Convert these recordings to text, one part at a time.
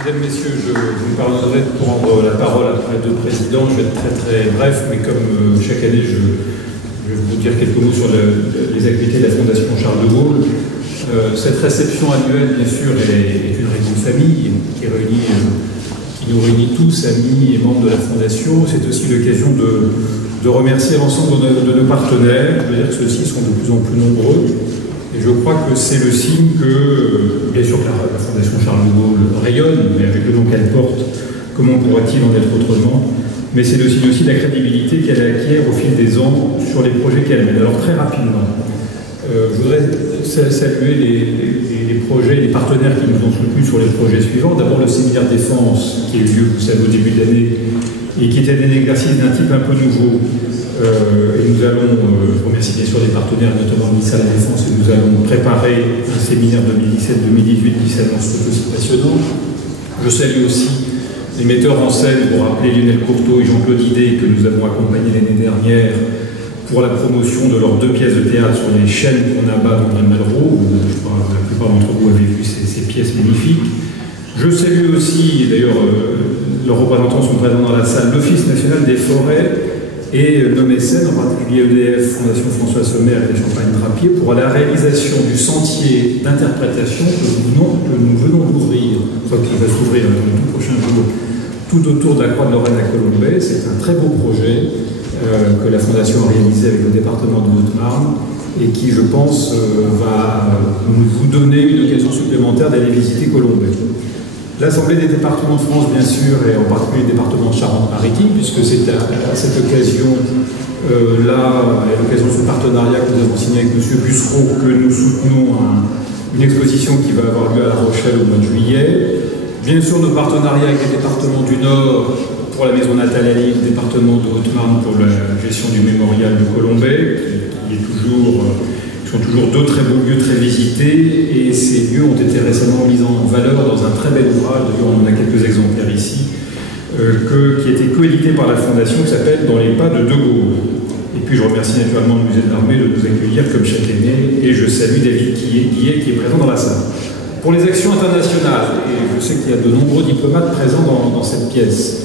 Mesdames, Messieurs, je vous pardonnerai de prendre la parole après deux présidents. Je vais être très très bref, mais comme chaque année, je vais vous dire quelques mots sur les activités de la Fondation Charles de Gaulle. Cette réception annuelle, bien sûr, est une réunion de famille qui nous réunit tous, amis et membres de la Fondation. C'est aussi l'occasion de remercier l'ensemble de nos partenaires. Je veux dire que ceux-ci sont de plus en plus nombreux. Et je crois que c'est le signe que, bien sûr, la Fondation Charles de Gaulle rayonne, mais avec le nom qu'elle porte, comment pourrait-il en être autrement? Mais c'est le signe aussi de la crédibilité qu'elle acquiert au fil des ans sur les projets qu'elle mène. Alors très rapidement, je voudrais saluer les projets, les partenaires qui nous ont soutenus sur les projets suivants. D'abord le séminaire défense qui a eu lieu, vous savez, au début de l'année, et qui était un exercice d'un type un peu nouveau. Et nous allons, je remercie bien sûr les partenaires, notamment le ministère de la Défense, et nous allons préparer un séminaire 2017-2018 qui s'annonce tout aussi passionnant. Je salue aussi les metteurs en scène, pour rappeler Lionel Courteau et Jean-Claude Idé, que nous avons accompagnés l'année dernière pour la promotion de leurs deux pièces de théâtre sur les chaînes qu'on abat dans Malraux. Je crois que la plupart d'entre vous avez vu ces pièces magnifiques. Je salue aussi, et d'ailleurs leurs représentants sont présents dans la salle, l'Office national des forêts et nos mécènes, en particulier EDF, Fondation François Sommer et Champagne-Drapier, pour la réalisation du sentier d'interprétation que nous venons d'ouvrir, enfin qui va s'ouvrir dans les tout prochains jours, tout autour de la Croix de Lorraine à Colombey. C'est un très beau projet que la Fondation a réalisé avec le département de Haute-Marne et qui, je pense, va vous donner une occasion supplémentaire d'aller visiter Colombey. L'Assemblée des départements de France, bien sûr, et en particulier le département de Charente-Maritime, puisque c'est à cette occasion-là, à l'occasion de ce partenariat que nous avons signé avec M. Bussereau, que nous soutenons une exposition qui va avoir lieu à La Rochelle au mois de juillet. Bien sûr, nos partenariats avec les départements du Nord, pour la Maison Natale à Lille, le département de Haute-Marne pour la gestion du mémorial de Colombey, qui sont toujours deux très beaux lieux très visités, et ces lieux ont été récemment mis en valeur dans un très bel ouvrage, d'ailleurs on en a quelques exemplaires ici, qui a été coédité par la Fondation, qui s'appelle « Dans les pas de Gaulle ». Et puis je remercie naturellement le musée de l'Armée de nous accueillir comme chaque année, et je salue David Guillet qui est présent dans la salle. Pour les actions internationales, et je sais qu'il y a de nombreux diplomates présents dans cette pièce,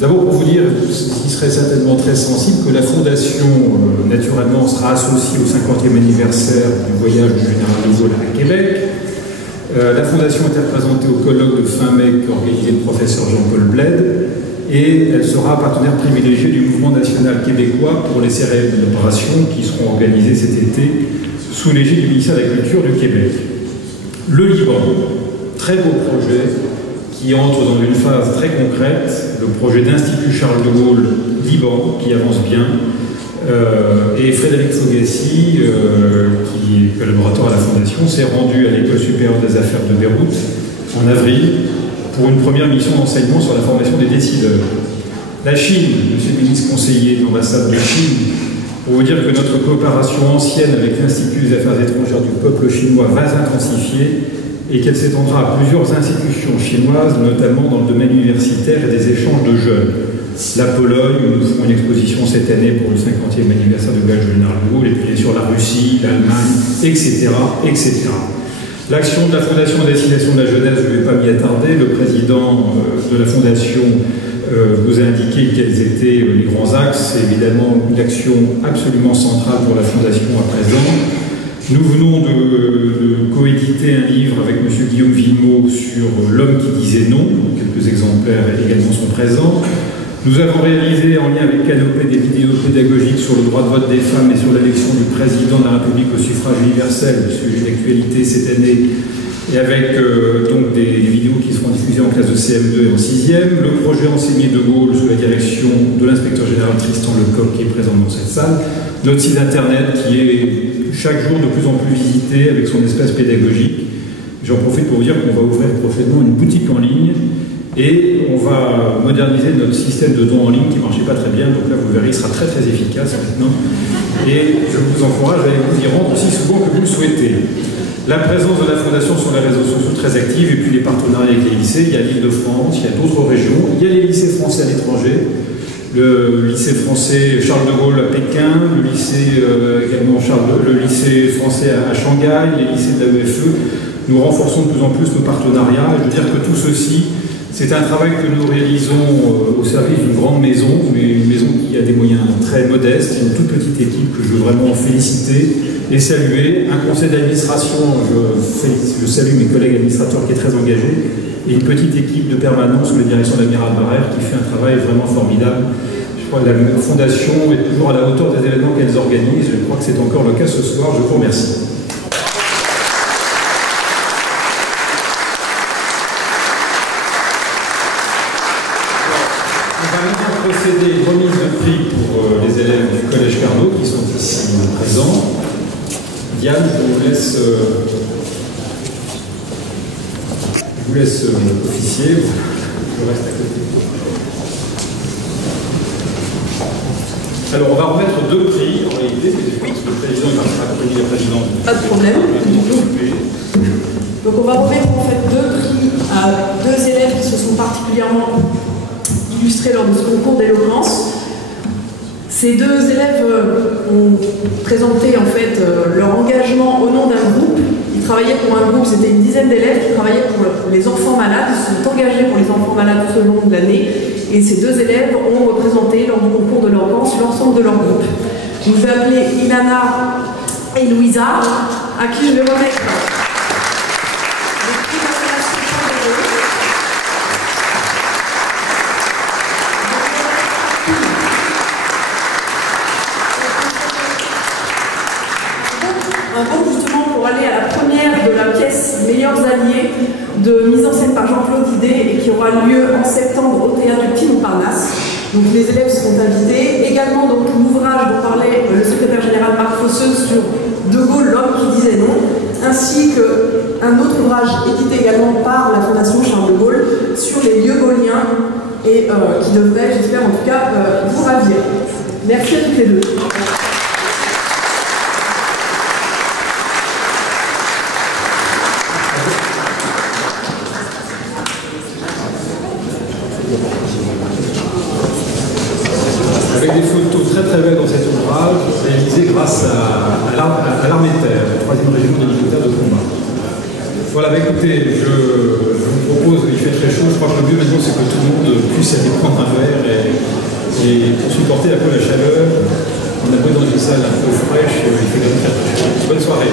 d'abord, pour vous dire, ce qui serait certainement très sensible, que la Fondation, naturellement, sera associée au 50e anniversaire du voyage du général de Gaulle à Québec. La Fondation était représentée au colloque de fin mai qu'organisait le professeur Jean-Paul Bled, et elle sera partenaire privilégié du mouvement national québécois pour les cérémonies d'opération qui seront organisées cet été sous l'égide du ministère de la Culture du Québec. Le Liban, très beau projet, qui entre dans une phase très concrète, le projet d'Institut Charles de Gaulle Liban, qui avance bien, et Frédéric Fogassi, qui est collaborateur à la Fondation, s'est rendu à l'École supérieure des affaires de Beyrouth en avril pour une première mission d'enseignement sur la formation des décideurs. La Chine, monsieur le ministre conseiller de l'ambassade de Chine, pour vous dire que notre coopération ancienne avec l'Institut des affaires étrangères du peuple chinois va s'intensifier, et qu'elle s'étendra à plusieurs institutions chinoises, notamment dans le domaine universitaire et des échanges de jeunes. La Pologne, où nous ferons une exposition cette année pour le 50e anniversaire du voyage du général de Gaulle, et puis bien sûr la Russie, l'Allemagne, etc., etc. L'action de la Fondation à destination de la jeunesse, je ne vais pas m'y attarder. Le président de la Fondation vous a indiqué quels étaient les grands axes. C'est évidemment une action absolument centrale pour la Fondation à présent. Nous venons de coéditer un livre avec M. Guillaume Villemot sur l'homme qui disait non. Quelques exemplaires également sont présents. Nous avons réalisé en lien avec Canopée des vidéos pédagogiques sur le droit de vote des femmes et sur l'élection du président de la République au suffrage universel, sujet d'actualité cette année, et avec donc des vidéos qui seront diffusées en classe de CM2 et en 6e. Le projet enseigné de Gaulle sous la direction de l'inspecteur général Tristan Lecoq qui est présent dans cette salle. Notre site internet qui est chaque jour de plus en plus visité avec son espace pédagogique. J'en profite pour vous dire qu'on va ouvrir prochainement une boutique en ligne et on va moderniser notre système de dons en ligne qui ne marchait pas très bien. Donc là, vous verrez, il sera très très efficace maintenant. Et je vous encourage à vous y rendre aussi souvent que vous le souhaitez. La présence de la Fondation sur les réseaux sociaux très active, et puis les partenariats avec les lycées. Il y a l'Île-de-France, il y a d'autres régions, il y a les lycées français à l'étranger, le lycée français Charles de Gaulle à Pékin, le lycée également le lycée français à Shanghai, les lycées de la UFE. Nous renforçons de plus en plus nos partenariats, et je veux dire que tout ceci C'est un travail que nous réalisons au service d'une grande maison, mais une maison qui a des moyens très modestes, une toute petite équipe que je veux vraiment féliciter et saluer. Un conseil d'administration, je salue mes collègues administrateurs qui est très engagé, et une petite équipe de permanence sous la direction d'Amiral Barrère qui fait un travail vraiment formidable. Je crois que la Fondation est toujours à la hauteur des événements qu'elles organisent. Je crois que c'est encore le cas ce soir. Je vous remercie. On va maintenant procéder à une remise de prix pour les élèves du Collège Carnot qui sont ici présents. Diane, je vous laisse officier. Je reste à côté. Alors, on va remettre deux prix, en réalité, parce que je pense que le président va accompagner la présidente. Pas de problème. Donc, on va remettre en fait deux prix à deux élèves qui se sont particulièrement illustrés lors de ce concours d'éloquence. Ces deux élèves ont présenté en fait leur engagement au nom d'un groupe. Ils travaillaient pour un groupe, c'était une dizaine d'élèves qui travaillaient pour les enfants malades. Ils se sont engagés pour les enfants malades tout au long de l'année. Et ces deux élèves ont représenté lors du concours de l'éloquence l'ensemble de leur groupe. Je vais appeler Ilana et Louisa, à qui je vais remettre le prix d'appellation Chambéry. Un bon justement pour aller à la première de la pièce Meilleurs Alliés, mise en scène par Jean-Claude Guidé et qui aura lieu en septembre au théâtre du Petit Montparnasse. Donc les élèves seront invités. Également donc l'ouvrage dont parlait le secrétaire général Marc Fosseux sur De Gaulle, l'homme qui disait non, ainsi qu'un autre ouvrage édité également par la Fondation Charles de Gaulle sur les lieux gauliens et qui devrait, j'espère en tout cas, vous ravir. Merci à toutes les deux. Avec des photos très très belles dans cet ouvrage, réalisé grâce à l'armée de terre, le 3e régiment de militaires de combat. Voilà, bah écoutez, je vous propose, il fait très chaud, je crois que le mieux maintenant c'est que tout le monde puisse aller prendre un verre et pour supporter un peu la chaleur. On est dans une salle un peu fraîche, il fait quand même très chaud. Bonne soirée.